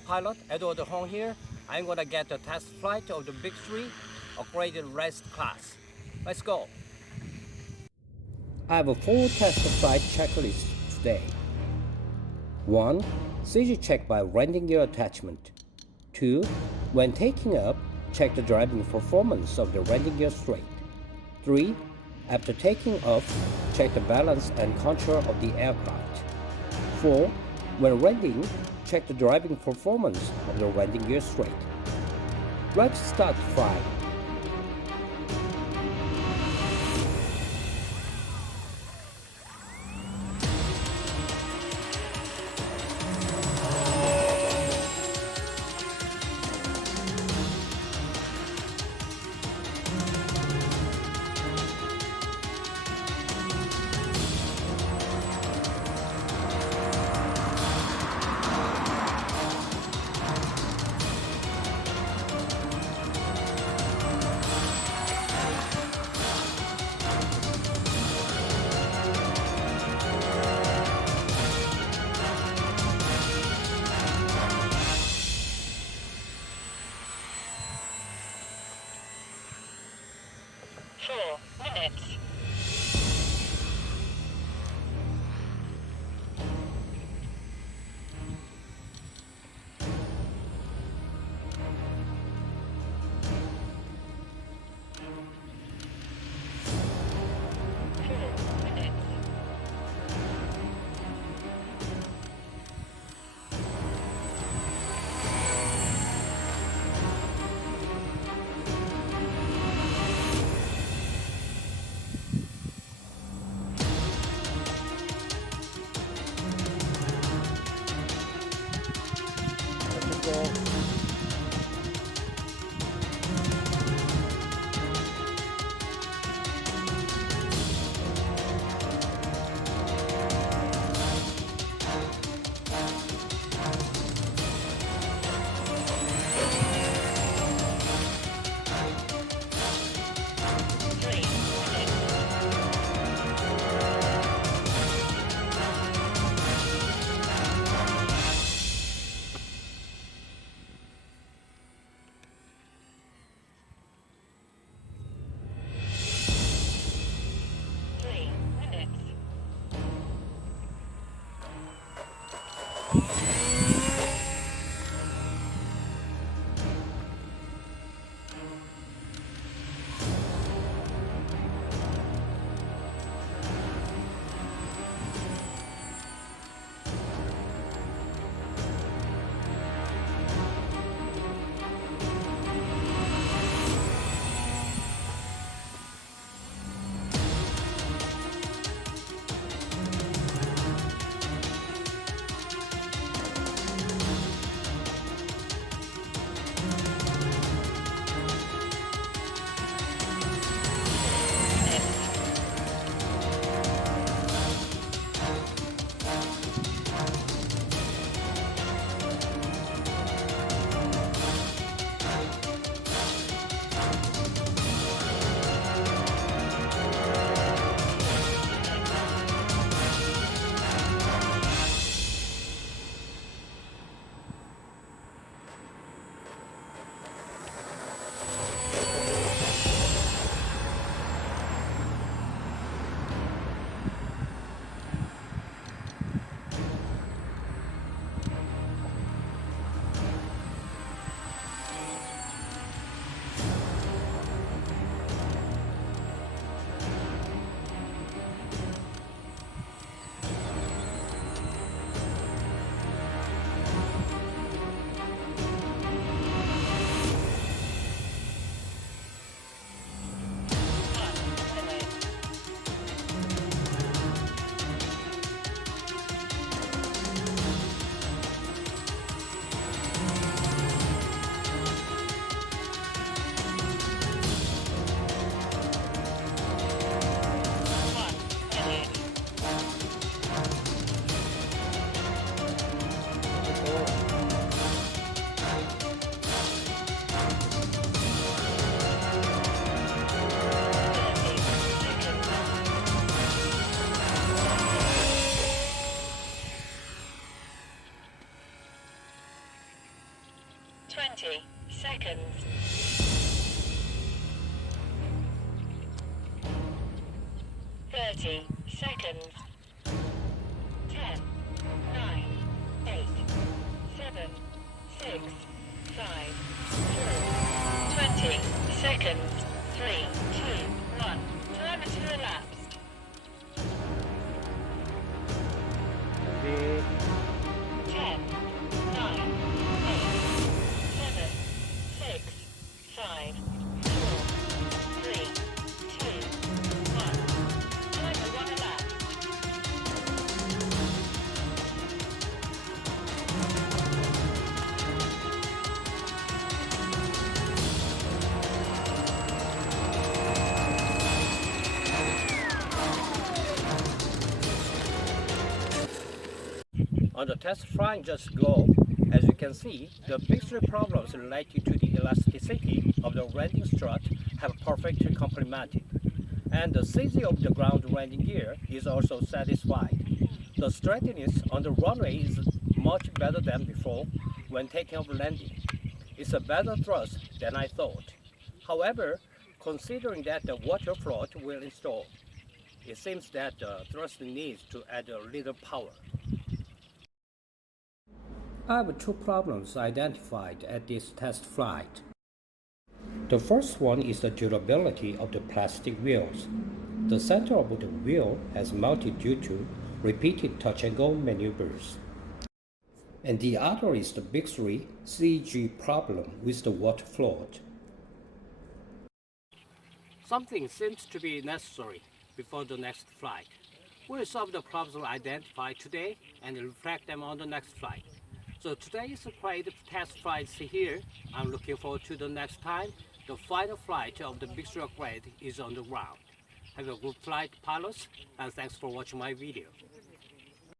pilot Edward Hong here. I'm gonna get the test flight of the Bix-3 upgraded race class. Let's go. I have a full test flight checklist today. 1. CG check by landing gear attachment. 2. When taking up, check the driving performance of the landing gear straight. 3. After taking off, check the balance and control of the aircraft. 4. When landing, check the driving performance of the landing gear straight. Let's start flying. Minutes. seconds. 10, 9, 8, 7, 6, 5, 4, 20 seconds. 3, 2, 1. Time has elapsed. 10, 9, 8, 7, 6, 5, 4, 3, 2, 1. Time has run elapsed. On the test flying just go, as you can see, the Bix-3 problems related to the elasticity of the landing strut have perfectly complemented, and the seizing of the ground landing gear is also satisfied. The straightness on the runway is much better than before when taking off landing. It's a better thrust than I thought. However, considering that the water float will install, it seems that the thrust needs to add a little power. I have two problems identified at this test flight. The first one is the durability of the plastic wheels. The center of the wheel has melted due to repeated touch and go maneuvers. And the other is the Bix-3 CG problem with the water float. Something seems to be necessary before the next flight. We'll solve the problems identified today and reflect them on the next flight. So today's flight test flights here. I'm looking forward to the next time. The final flight of the Bix-3 upgrade is on the ground. Have a good flight, pilots, and thanks for watching my video.